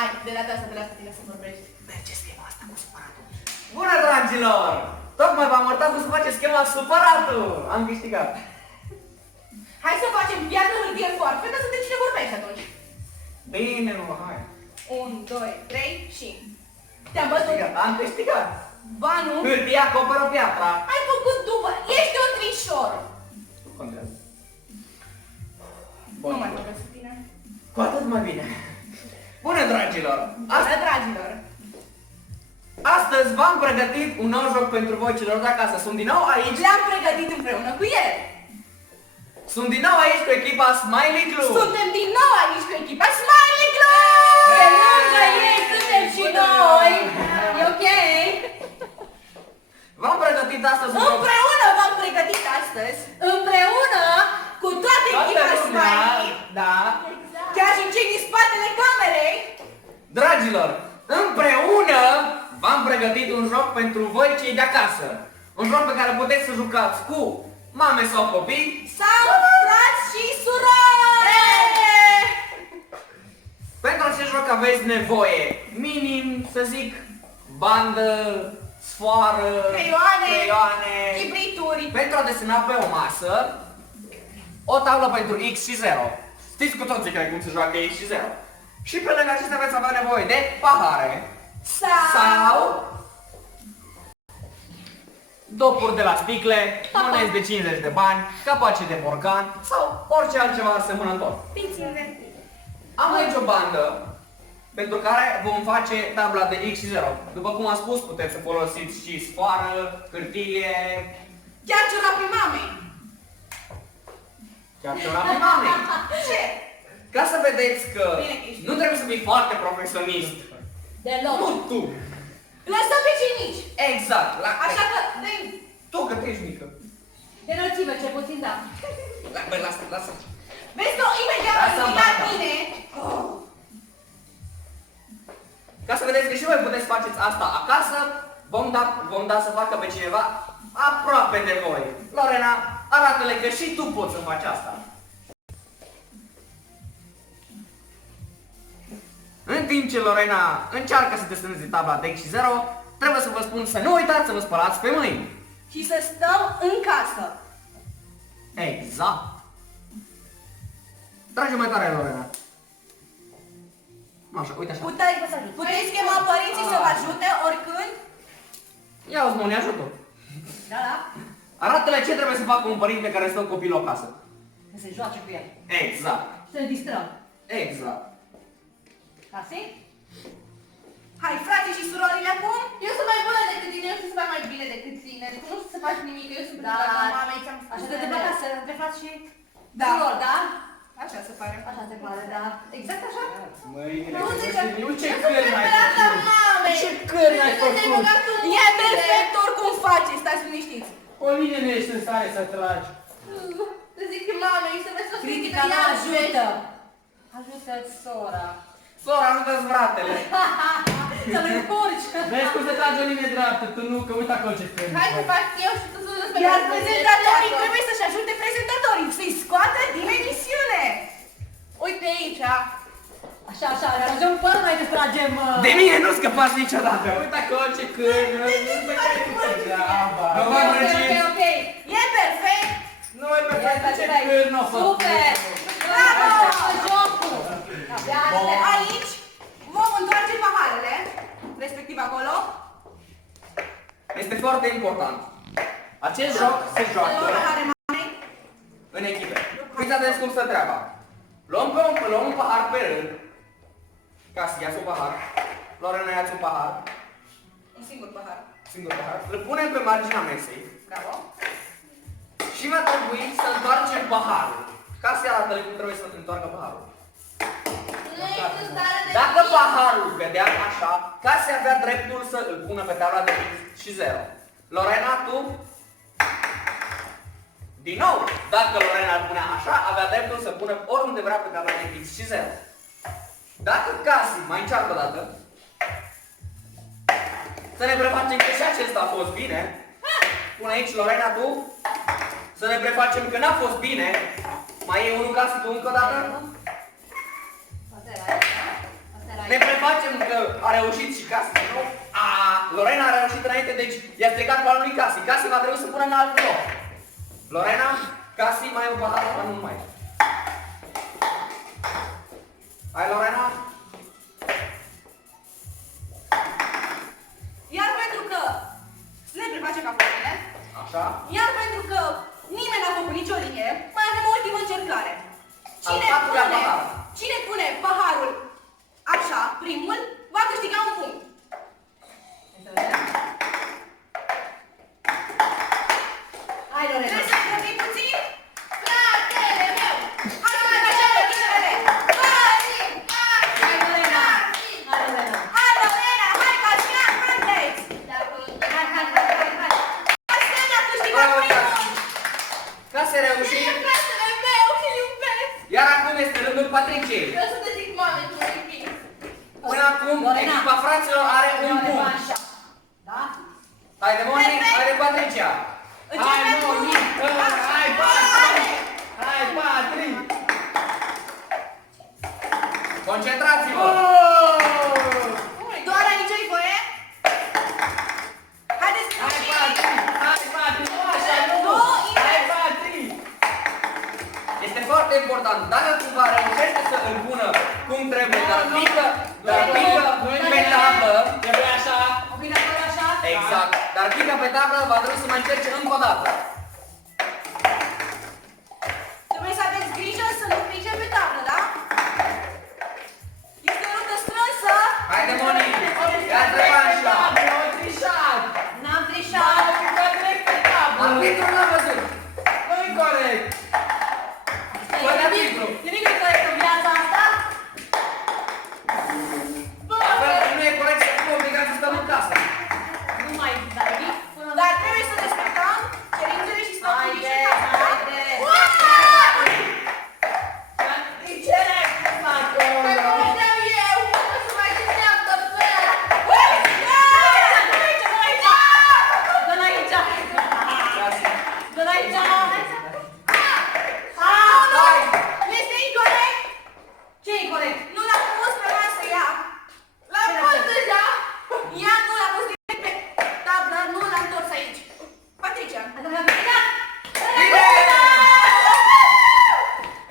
Hai, de data asta te las pe tine să vorbești. Merge schema asta cu supăratul. Bună, dragilor! Tocmai v-am arătat cum să face schema supăratul. Am câștigat. Hai să facem piatră, hârtie, foar. Cred că să de cine vorbești atunci. Bine, mă, hai. 1, 2, 3 și... Te-am văzut. Am câștigat. Ba nu. Hârtia acoperă piatra. Ai făcut după. Ești un trișor. Nu contează. Nu mai vorbesc cu tine. Cu atât mai bine. Bună, dragilor! Bună, dragilor. Astăzi v-am pregătit un nou joc pentru voi celor de acasă. Sunt din nou aici. Le-am pregătit împreună cu el. Sunt din nou aici cu echipa Smiley Club. Suntem din nou aici cu echipa Smiley Club. Pe lângă ei suntem și noi. E ok? V-am pregătit astăzi un joc. Împreună v-am pregătit astăzi. Împreună cu toată echipa Smiley. Da. Chiar și cei din spatele camerei. Dragilor, împreună v-am pregătit un joc pentru voi cei de acasă. Un joc pe care puteți să jucați cu mame sau copii. Sau frați și surori. Pentru acest joc aveți nevoie, minim, să zic, bandă, sfoară, creioane, chibrituri. pentru a desena pe o masă o tablă pentru X și 0. Știți cu toții care cum se joacă X și 0. Și pe lângă acestea veți avea nevoie de pahare sau dopuri de la sticle, monezi de 50 de bani, capace de borcan sau orice altceva asemănător. Fiți invertite. Am aici o bandă pentru care vom face tabla de X și 0. După cum am spus, puteți să folosiți și sfoară, hârtie, Chiar ciorapii mamei. chiar ciorapii mamei. Ce? Ca să vedeți că Bine că ești. nu trebuie să fii foarte profesionist. Deloc. Nu tu. Lăsăm pe cei mici. Exact. Așa că, dă-i. Tu că tu ești mică. De înălțime, ce puțin, da. Băi, lasă, lasă. Vezi că imediat Lasă-mi vei la banda. tine. Ca să vedeți că și voi puteți faceți asta acasă, vom da să facă pe cineva aproape de voi. Lorena, arată-le că și tu poți să faci asta. În timp ce Lorena încearcă să deseneze tabla de X și 0, trebuie să vă spun să nu uitați să vă spălați pe mâini. Și să stăm în casă. Exact. Trage mai tare, Lorena. Așa, uite așa. Puteți chema părinții să vă ajute oricând. Ia uzi, mă, ne ajută. Da, da? Arată-le ce trebuie să facă un părinte care stă cu copilul acasă. Să se joace cu el. Exact. Să ne distrăm. Exact. Așa? Hai, frații și surorile acum. Eu sunt mai bună decât tine, eu știu să fac mai bine decât tine. Deci nu știu să faci nimic, eu sunt Da. prima mamei, ți-am spus. Așa se întâmplă acasă, între frați și Da. surori, da? Așa se pare. Așa se pare, da. Exact așa? Măi, Nu zice, ce eu sunt cârni ai preferata făcut? mamei. Ce cârni ai Nu te-ai făcut? băgat tu. E perfect oricum face, stați liniștiți. Pe mine nu ești în stare să tragi. Să zic mamei, să vezi să Critica nu ajută. Ajută-ți sora. Sora, ajută-ți fratele. Să-l încurci. Vezi cum se trage o linie dreaptă, tu nu, că uite acolo ce cârni. Hai să fac eu și tu să lăsăm. Iar prezentatorii trebuie să-și ajute prezentatorii, să-i scoată din emisiune. Uite aici. Așa, așa, aranjăm părul, noi te tragem... De mine nu scăpați niciodată. Uite acolo ce cârni. Nu mai treaba. Nu vă Ok, răciți. ok. E perfect. Nu e Ia, perfect. Ce stai. cârni au făcut? Super! Bravo! Așa, jocul! Abia aștept. Aici vom întoarce paharele, respectiv acolo. Este foarte important. Acest joc se joacă Pahare mamei. în echipe. Fiți atenți cum stă treaba. Luăm un pahar pe rând. Ca să iați un pahar. Lorena, iați un pahar. Un singur pahar. Singur pahar. Îl punem pe marginea mesei. Bravo. Și va trebui să întoarcem paharul. Ca să arată cum trebuie să întoarcă paharul. Nu ești în stare de Dacă paharul vedea așa, ca să avea dreptul să îl pună pe tabla de X și 0. Lorena, tu? Din nou, dacă Lorena îl punea așa, avea dreptul să pună oriunde vrea pe tabla de X și 0. Dacă Casi mai încearcă o dată, să ne prefacem că și acesta a fost bine. Pune aici, Lorena, tu? Să ne prefacem că n-a fost bine. Mai e unul Casi, tu încă o dată? Asta era aici, da? Asta era ne prefacem că a reușit și Casi, nu? Lorena a reușit înainte, deci i-a stricat planul lui Casi. Casi va trebui să pună în alt loc. Lorena, Casi, mai e un pahar, dar nu mai. Hai, Lorena. Iar pentru că ne preface ca florile, Așa. iar pentru că nimeni n-a făcut nicio linie, mai avem o ultimă încercare. Al patrulea pahar. Cine pune paharul așa, primul, va câștiga un punct. Hai, Lorena. Trebuie să grăbim puțin? Fratele meu! Hai să mai așa de tinere! Hai, Lorena. Hai, Lorena. Hai, Lorena! Hai, Casina, haideți! Hai, hai, hai, hai, hai. Casina a câștigat Bravo, primul! Casi a reușit. Fratele meu, îl iubesc! Iar acum este rândul Patriciei. Eu să te zic mame, tu mă iubi. Până acum, Lorena. echipa fraților are un Eu punct. revanșa. Da? Hai de Moni, Perfect. hai de Patricia. Începem cu... Hai, Patri! Hai, Patri! Concentrați-vă. Doar aici ai voie? Haideți să Hai, și... Patri! Hai, Patri! Nu așa, nu! Nu, Hai, invers. Patri! Este foarte important. Dacă cumva reușește să îl pună cum trebuie, dar Nu, nu. pică Nu, pe tablă. Trebuie așa. O bine acolo așa? Exact. Dar pică pe tablă, va trebui să mai încerce încă o dată. Trebuie să aveți grijă să nu pice pe tablă, da? Este o luptă strânsă. Hai de Moni, ia revanșa. Au trișat! N-am trișat. Au picat direct pe tablă! Arbitrul n-a văzut. Nu-i corect! Fă de arbitru. Nimic nu e corect în viața asta. La fel cum nu e corect să fim obligați să stăm în casă. Nu mai da nimic. Până Dar trebuie să respectăm cerințele și statuile și Haide, tablele. haide. Patricele! Acolo! Pe cum vreau eu, nu se mai deșteaptă pe ea. Dă-l aici. Casi. Dă-l aici. Hai. Este incorect. Ce e corect? Nu l-am pus pe masă ea. L-am pus deja. Ea nu l-a pus direct pe tablă, nu l-am întors aici. Patricia. Bine!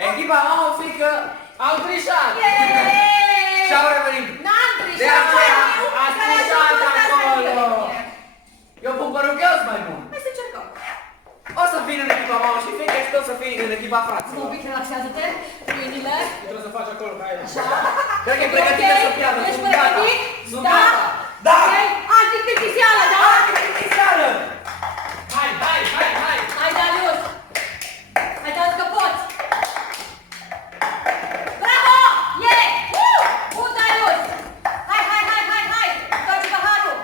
Echipa mamă frică Au trișat! și-au revenit. N-am De trișat. aceea ați trișat acolo. Eu pun părucheos mai bun. Hai să încercăm. O să fii în echipa mamă și frică și tu o să fii în echipa Un fraților. pic, relaxează-te. Mâinile. Trebuie să faci acolo, ca aia. Așa. Cred că e pregătită Ok? să piardă. Ești Sunt gata. pregătit? Sunt Da? gata. Da! Ok? Anticliptisială, da? Artificială! Hai, hai, hai, hai! Hai, Darius. Hai, Darius, că poți. Bravo! Yeah! Bun, Darius. Hai, hai, hai, hai, hai. Întoarce paharul.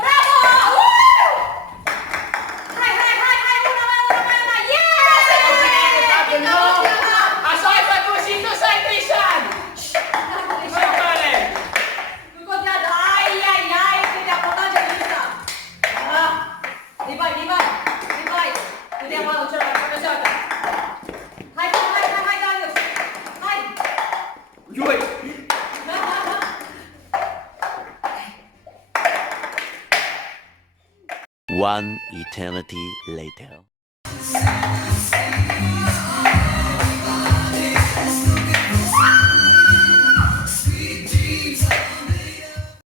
Bravo! Hai, hai, hai, hai. Una. Yeah! Nu! Așa ai făcut și tu să ai trișat! Nu-i corect! Nu contează. Ai, ai, ai. Cât de aportat de lista. Ah. Libai. Cât de aportat celălalt. Pe cealaltă. Hai, Darius. Hai. Iui! One eternity later.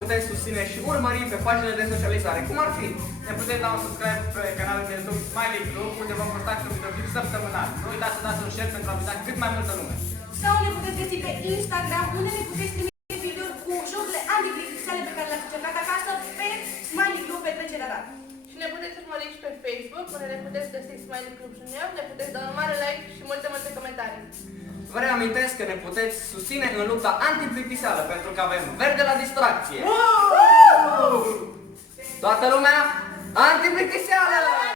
Puteți susține și urmări pe paginile de socializare, cum ar fi. Ne puteți da un subscribe pe canalul de YouTube Smiley Group, unde vom posta și un videoclip săptămânal. Nu uitați să dați un share pentru a avea cât mai multă lume. Sau ne puteți găsi pe Instagram, unde ne puteți trimite videouri cu jocurile anticliptisale pe care le-ați încercat acasă pe Smiley Group Petrecerea Rad. Și ne puteți urmări și pe Facebook, unde ne puteți găsi Smiley Group Junior, ne puteți da un mare like și multe comentarii. Vă reamintesc că ne puteți susține în lupta antiplictiseală, pentru că avem verde la distracție. Toată lumea antiplictiseală!